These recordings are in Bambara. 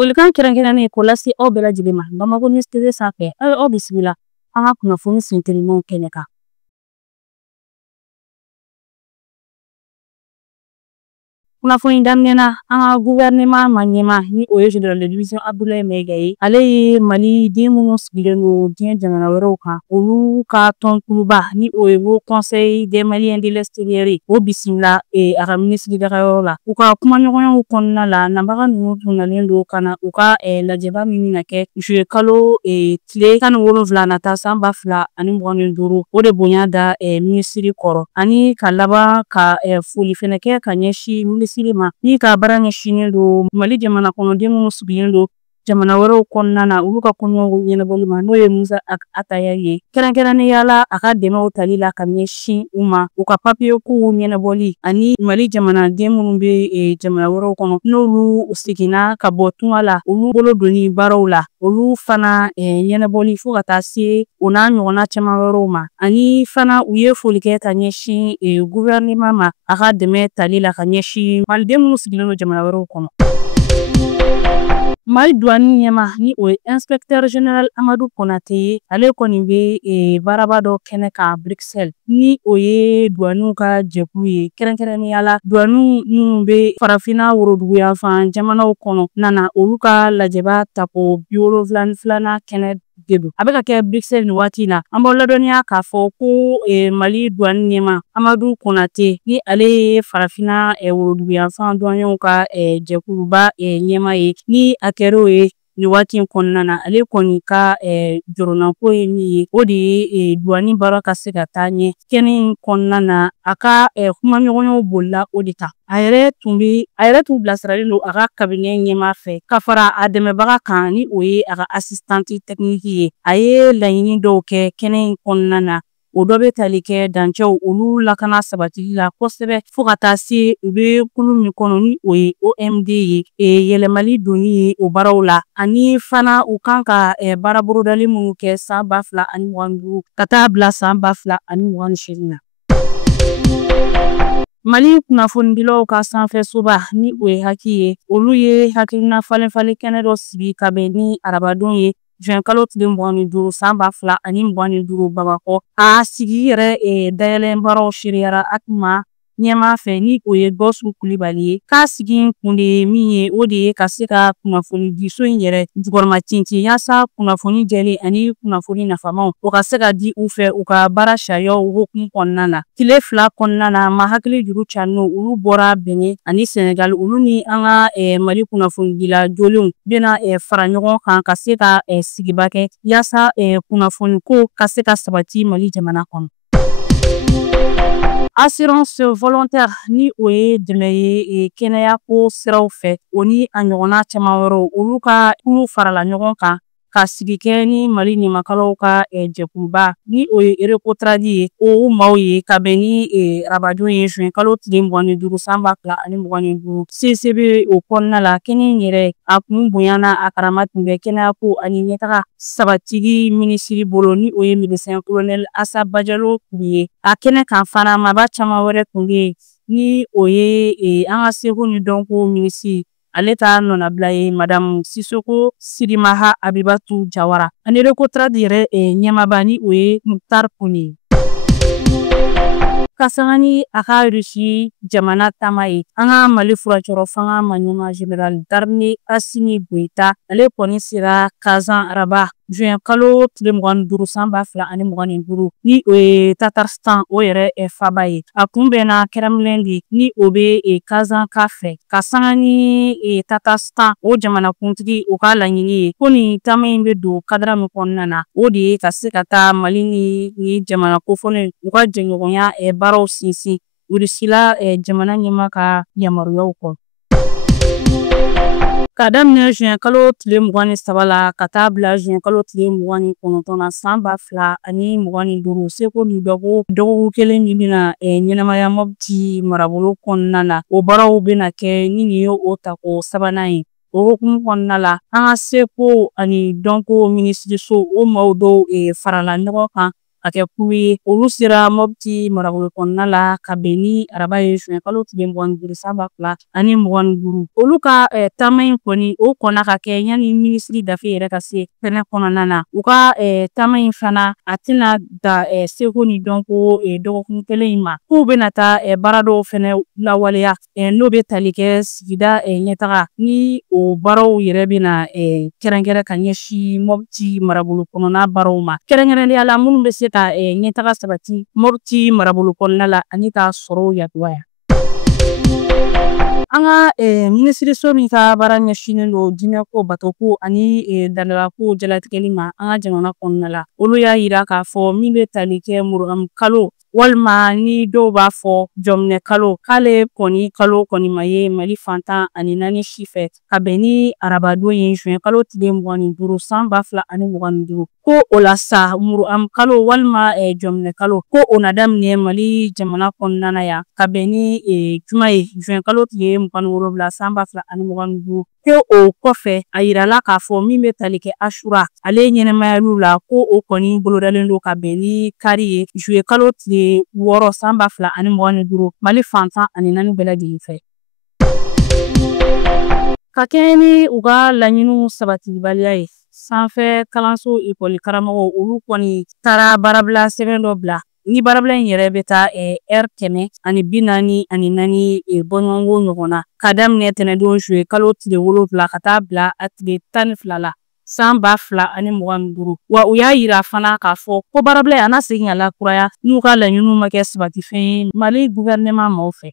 Folikan kɛrɛnkɛrɛnnen k'o lase aw bɛɛ lajɛlen ma Bamakɔ News TV sanfɛ aw bisimila an ka kunnafoni sentelenninw kɛnɛ kan. Kunnafoni daminɛna an ka gouvernement ma ɲɛma ni o ye général de division Abdoulaye Maiga ye ale ye Mali den minnu sigilen don diɲɛ jamana wɛrɛw kan olu ka tɔnkuluba ni o ye Haut Conseil des Maliens de l'extérieur o bisimila a ka ministre dagayɔrɔ la u ka kumaɲɔgɔnyaw kɔnɔna la nabaga ninnu tun nalen don ka na u ka lajɛba min bɛna kɛ juillet kalo tile 17 nata san 2025 o de bonya da ministre kɔrɔ ani ka laban ka foli fɛnɛ kɛ ka ɲɛsin ministre ma ni ka baara ɲɛsinnen don Mali jamana kɔnɔden minnu sigilen don jamana wɛrɛw kɔnɔna na olu ka kɔɲɔw ɲɛnabɔli ma n'o ye Musa Ataya ye kɛrɛnkɛrɛnnenya la a ka dɛmɛw tali la ka ɲɛsin u ma u ka papier kow ɲɛnabɔli ani Mali jamanaden minnu bɛ jamana wɛrɛw kɔnɔ n'olu seginna ka bɔ tunga la olu bolo doni baaraw la olu fana ɲɛnabɔli fo ka taa se o n'a ɲɔgɔnna caman wɛrɛw ma ani fana u ye foli kɛ ka ɲɛsin gouvernement ma a ka dɛmɛ tali la ka ɲɛsin maliden minnu sigilen don jamana wɛrɛw kɔnɔ. Mali douane ɲɛma ni o ye inspecteur général Amadou Konate ye ale kɔni bɛ baaraba dɔ kɛnɛ kan Bruxelles ni o ye douaniw ka jɛkulu ye kɛrɛnkɛrɛnnenya la douaniw minnu bɛ farafinna worodugu yanfan jamanaw kɔnɔ nana olu ka lajɛba tako 72nan kɛnɛ de don a bɛ ka kɛ Bruxelles ni waati la an b'aw ladɔnniya k'a fɔ ko Mali douane ɲɛma Amadou Konate ni ale ye farafinna worodugu yanfan douaniers ka jɛkuluba ɲɛma ye ni a kɛr'o ye ni waati in kɔnɔna na ale kɔni ka jɔrɔnako ye min ye o de ye douane baara ka se ka taa ɲɛ kɛnɛ in kɔnɔna na a ka kumaɲɔgɔnyaw bolila o de kan a yɛrɛ tun bilasiralen don a ka cabinet ɲɛma fɛ ka fara a dɛmɛbaga kan ni o ye a ka assistante technique ye a ye laɲini dɔw kɛ kɛnɛ in kɔnɔna na o dɔ bɛ tali kɛ dancɛw olu lakana sabatili la kosɛbɛ fo ka taa se u bɛ kulu min kɔnɔ ni o ye OMD ye yɛlɛmali doni ye o baaraw la ani fana u kan ka baara bolodali minnu kɛ san 2025 ka taa bila san 2028 na. Mali kunnafonidilaw ka sanfɛsoba ni o ye Haki ye olu ye hakilina falen kɛnɛ dɔ sigi ka bɛn ni arabadon ye juin kalo tile 25 san 2025 Bamakɔ a sigi yɛrɛ dayɛlɛ baaraw seriyara Atuma ɲɛma fɛ ni o ye Gawusu Kulibali ye k'a sigi kun de ye min ye o de ye ka se ka kunnafoni di so in yɛrɛ jukɔrɔma tintin yaasa kunnafoni jɛlen ani kunnafoni nafamaw o ka se ka di u fɛ u ka baara sariyaw hokumu kɔnɔna na tile 2 kɔnɔna na ma hakili juru carinw olu bɔra Benin ani Senegal olu ni an ka Mali kunnafonidila jolenw bɛna fara ɲɔgɔn kan ka se ka sigiba kɛ yaasa kunnafoni ko ka se ka sabati Mali jamana kɔnɔ. Assurance volontaire ni o ye dɛmɛ ye kɛnɛya ko siraw fɛ o ni a ɲɔgɔnna caman wɛrɛw olu ka kulu farala ɲɔgɔn kan ka sigi kɛ ni Mali ɲamakalaw ka jɛkuluba ni o ye Erekotradi ye o maaw ye ka bɛn ni arabadon ye juin kalo tile 25 san 2025 CCB o kɔnɔna la kɛnɛ in yɛrɛ a kun bonyana a karama tun bɛ kɛnɛya ko ani ɲɛtaga sabatili minisiri bolo ni o ye médecin colonel Assa Bajalo tun ye a kɛnɛ kan fana maba caman wɛrɛ tun bɛ yen ni o ye an ka seko ni dɔnko minisiri ale ta nɔnabila ye Madame Sisoko Sirimaha Abibatu Jawara ani Erekotradi yɛrɛ ɲɛmaaba ni o ye Muktar Pune ka sanga ni a ka Rusi jamana taama ye an ka Mali furakɛrɔ fanga maɲɔma général d'armée Asimi Goita ale kɔni sera Kazan Araba juin kalo tile 25 san 2025 ni o ye Tatarstan o yɛrɛ faba ye a kun bɛnna Kremlin de ni o bɛ Kazan ka fɛ ka sanga ni Tatarstan o jamanakuntigi o ka laɲini ye ko nin taama in bɛ don kadira min kɔnɔna na o de ye ka se ka taa Mali ni jamana kofɔlen u ka jɛɲɔgɔnya baaraw sinsin Rusila jamana ɲɛma ka yamaruyaw kɔ. Ka daminɛ juin kalo tile 23 la ka taa bila juin kalo tile 29 na san 2025 seko ni dɔgɔkun kelen min bɛna ɲɛnamaya Mopti marabolo kɔnɔna na o baaraw bɛna kɛ ni nin ye o tako 3nan ye o hokumu kɔnɔna la an ka seko ani dɔnko minisiriso o maaw dɔw farala ɲɔgɔn kan a kɛ kulu ye olu sera Mopti marabolo kɔnɔna la ka bɛn ni araba ye juin kalo tile 25 san 2025 olu ka taama in kɔni o kɔnna ka kɛ yani minisiri dafe yɛrɛ ka se fɛnɛ kɔnɔna na u ka taama in fana a tɛna da seko ni dɔnko dɔgɔkun kelen in ma k'u bɛna taa baara dɔw fɛnɛ lawaleya n'o bɛ tali kɛ sigida ɲɛtaga ni o baaraw yɛrɛ bɛna kɛrɛnkɛrɛn ka ɲɛsin Mopti marabolo kɔnɔna baaraw ma kɛrɛnkɛrɛnnenya la minnu bɛ se ka ɲɛtaga sabati Mopti marabolo kɔnɔna la ani ka sɔrɔw yakubaya. An ka minisiriso min ka baara ɲɛsinnen don diinɛko batoko ani dandalako jalatigɛli ma an ka jamana kɔnɔna la olu y'a yira k'a fɔ min bɛ tali kɛ Muruham kalo walima ni dɔw b'a fɔ Jɔminɛ kalo k'ale kɔni kalo kɔni ma ye Mali fantan ani 4 si fɛ ka bɛn ni arabadon ye juin kalo tile 25 san 2025 ko o la sa Muruham kalo walima Jɔminɛ kalo ko o na daminɛ Mali jamana kɔnɔna na yan ka bɛn ni juma ye juin kalo tile 27 san 2025 ko o kɔfɛ a yirala k'a fɔ min bɛ tali kɛ Ashura ale ɲɛnɛmayaliw la ko o kɔni bolodalen don ka bɛn ni kari ye juillet kalo tile 6 san 2025 Mali fantan ani 4 bɛɛ lajɛlen fɛ. Ka kɛɲɛ ni u ka laɲiniw sabatibaliya ye sanfɛ kalanso école karamɔgɔw olu kɔni taara baarabila sɛbɛn dɔ bila ni baarabila in yɛrɛ bɛ taa heure 144 bɔɲɔgɔnko ɲɔgɔn na ka daminɛ tɛnɛndon juillet kalo tile 7 ka taa bila a tile 12 la san 2025 wa u y'a yira fana k'a fɔ ko baarabila in a na segin ka lakuraya n'u ka laɲiniw ma kɛ sabatifɛn ye Mali gouvernement maaw fɛ.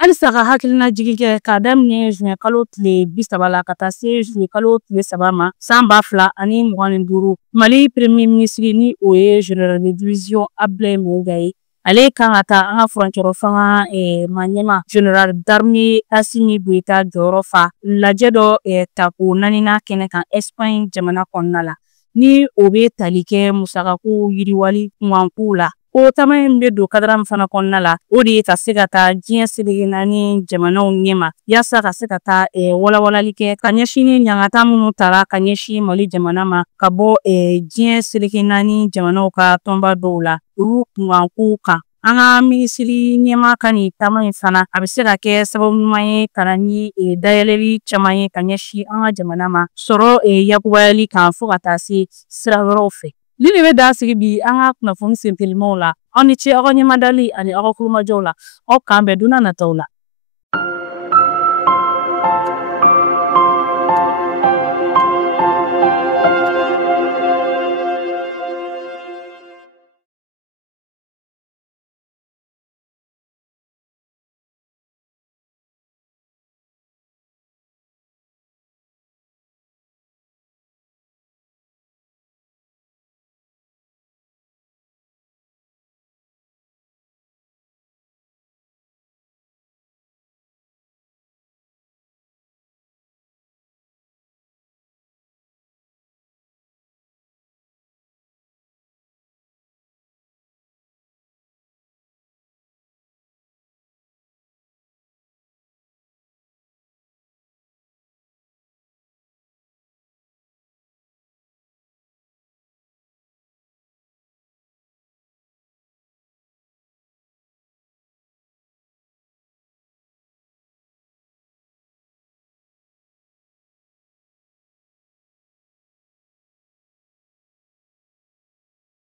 Halisa ka hakilinajigi kɛ k'a daminɛ juin kalo tile 30 la ka taa se juillet kalo tile 3 ma san 2025 Mali premier ministre ni o ye général de division Abdoulaye Mayiga ye ale kan ka taa an ka furancɛrɔ fanga ɲɛma général d'armée Assimi Goïta jɔyɔrɔ fa lajɛ dɔ ta ko 4nan kɛnɛ kan Espagne jamana kɔnɔna la ni o bɛ tali kɛ musakako yiriwali kumakow la o taama in bɛ don kadara min fana kɔnɔna la o de ye ka se ka taa diɲɛ seleke naani jamanaw ɲɛma yaasa ka se ka taa walawalali kɛ ka ɲɛsin ni ɲangata minnu tara ka ɲɛsin Mali jamana ma ka bɔ diɲɛ seleke naani jamanaw ka tɔnba dɔw la olu kunkankow kan. An ka minisiri ɲɛma ka nin taama in fana a bɛ se ka kɛ sababu ɲuman ye ka na ni dayɛlɛli caman ye ka ɲɛsin an ka jamana ma sɔrɔ yakubayali kan fo ka taa se sira wɛrɛw fɛ. Ni de bɛ dan sigi bi an ka kunnafoni sentelimaw la aw ni ce aw ka ɲɛmadali ani aw ka kulumajɔw la aw k'an bɛn don n'a nataw la.